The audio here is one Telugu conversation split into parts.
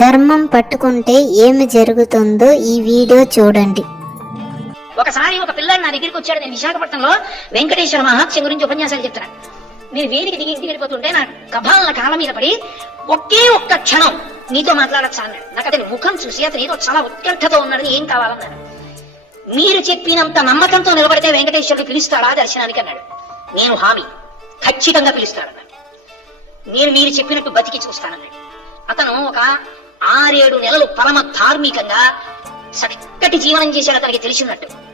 ధర్మం పట్టుకుంటే ఏమి జరుగుతుందో ఈ వీడియో చూడండి. ఒకసారి ఒక పిల్లాడు నా దగ్గరికి వచ్చాడు. నేను విశాఖపట్నంలో వెంకటేశ్వర మహాత్యం గురించి ఉపన్యాసాలు చెప్తున్నాను. నేను వేదిక దిగి ఇంటికి వెళ్ళిపోతుంటే నా కబాల కాళ్ళ మీద పడి ఒకే ఒక్క క్షణం నీతో మాట్లాడచ్చా అన్నాడు. నాకు అతని ముఖం చూసి అతను ఏదో చాలా ఉత్కంఠతో ఉన్నాడు. ఏం కావాలన్నాడు. మీరు చెప్పినంత నమ్మకంతో నిలబడితే వెంకటేశ్వరుడు పిలుస్తాడా దర్శనానికి అన్నాడు. నేను హామీ, ఖచ్చితంగా పిలుస్తాడన్నాడు. నేను మీరు చెప్పినట్టు బతికి చూస్తానన్నాడు. అతను ఒక 6-7 నెలలు పరమ ధార్మికంగా చక్కటి జీవనం చేశాడు. అతనికి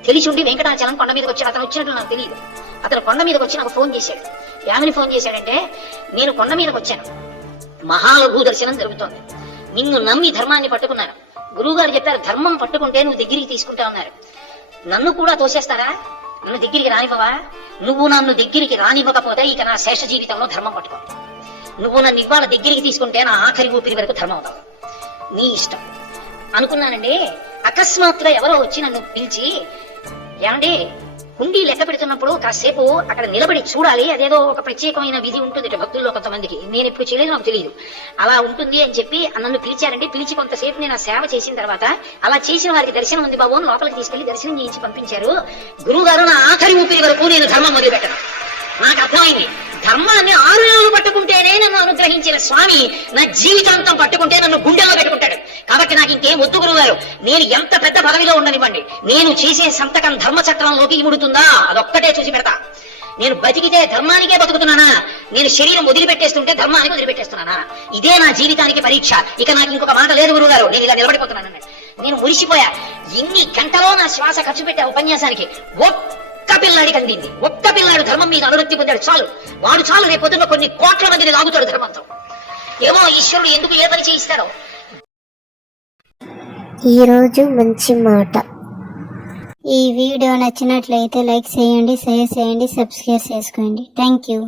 తెలిసి ఉండి వెంకటాచలం కొండ మీదకి వచ్చాడు. అతను వచ్చినట్లు నాకు తెలియదు. అతను కొండ మీదకి వచ్చి నాకు ఫోన్ చేశాడు. ఏమని ఫోన్ చేశాడంటే, నేను కొండ మీదకి వచ్చాను, మహాలఘు దర్శనం జరుగుతోంది, నిన్ను నమ్మి ధర్మాన్ని పట్టుకున్నాను. గురువు గారు చెప్పారు, ధర్మం పట్టుకుంటే నువ్వు దగ్గరికి తీసుకుంటా ఉన్నారు. నన్ను కూడా తోసేస్తారా? నన్ను దగ్గరికి రానివ్వవా? నువ్వు నన్ను దగ్గరికి రానివ్వకపోతే ఇక నా శేష జీవితంలో ధర్మం పట్టుకో. నువ్వు నన్ను ఇవాళ దగ్గరికి తీసుకుంటే నా ఆఖరి ఊపిరి వరకు ధర్మం అవుతావు, నీ ఇష్టం అనుకున్నానండి. అకస్మాత్తుగా ఎవరో వచ్చి నన్ను పిలిచి, ఏమండి హుండీ లెక్క పెడుతున్నప్పుడు కాసేపు అక్కడ నిలబడి చూడాలి, అదేదో ఒక ప్రత్యేకమైన విధి ఉంటుంది భక్తుల్లో కొంతమందికి, నేను ఎప్పుడు చేయలేదు, నాకు తెలియదు, అలా ఉంటుంది అని చెప్పి నన్ను పిలిచారండి. పిలిచి కొంతసేపు నేను ఆ సేవ చేసిన తర్వాత, అలా చేసిన వారికి దర్శనం ఉంది బాబు, లోపలికి తీసుకెళ్లి దర్శనం చేయించి పంపించారు. గురువు గారు నా ఆఖరి ఊపిరి వరకు నేను ధర్మం మొదలు పెట్టను. నాకు అర్థమైంది, ధర్మాన్ని 6 నెలలు పట్టుకుంటేనే నన్ను అనుగ్రహించిన స్వామి నా జీవితాంతం పట్టుకుంటే నన్ను గుండెలో పెట్టుకుంటాడు. కాబట్టి నాకు ఇంకేం వద్దు గురువు గారు, నేను ఎంత పెద్ద పదవిలో ఉండనివ్వండి, నేను చేసే సంతకం ధర్మచక్రంలోకి ఇముడుతుందా అదొక్కటే చూసి పెడతా. నేను బతికితే ధర్మానికే బతుకుతున్నానా, నేను శరీరం వదిలిపెట్టేస్తుంటే ధర్మానికి వదిలిపెట్టేస్తున్నానా? ఇదే నా జీవితానికి పరీక్ష. ఇక నాకు ఇంకొక మాట లేదు గురువు గారు, నేను ఇలా నిలబడిపోతున్నాను. నేను మురిసిపోయా. ఎన్ని గంటలో నా శ్వాస ఖర్చు పెట్టే ఉపన్యాసానికి ఒక్క పిల్లాడికి అందింది. ఒక్క పిల్లాడు ధర్మం మీద అనురక్తి పొందాడు చాలు. వాడు చాలు రేపొద్దున కొన్ని కోట్ల మందిని లాగుతాడు ధర్మంతో. ఏమో ఈశ్వరుడు ఎందుకు ఏ పని చేయిస్తాడో. ఈరోజు మంచి మాట. ఈ వీడియో నచ్చినట్లయితే లైక్ చేయండి, షేర్ చేయండి, సబ్స్క్రైబ్ చేసుకోండి. Thank you.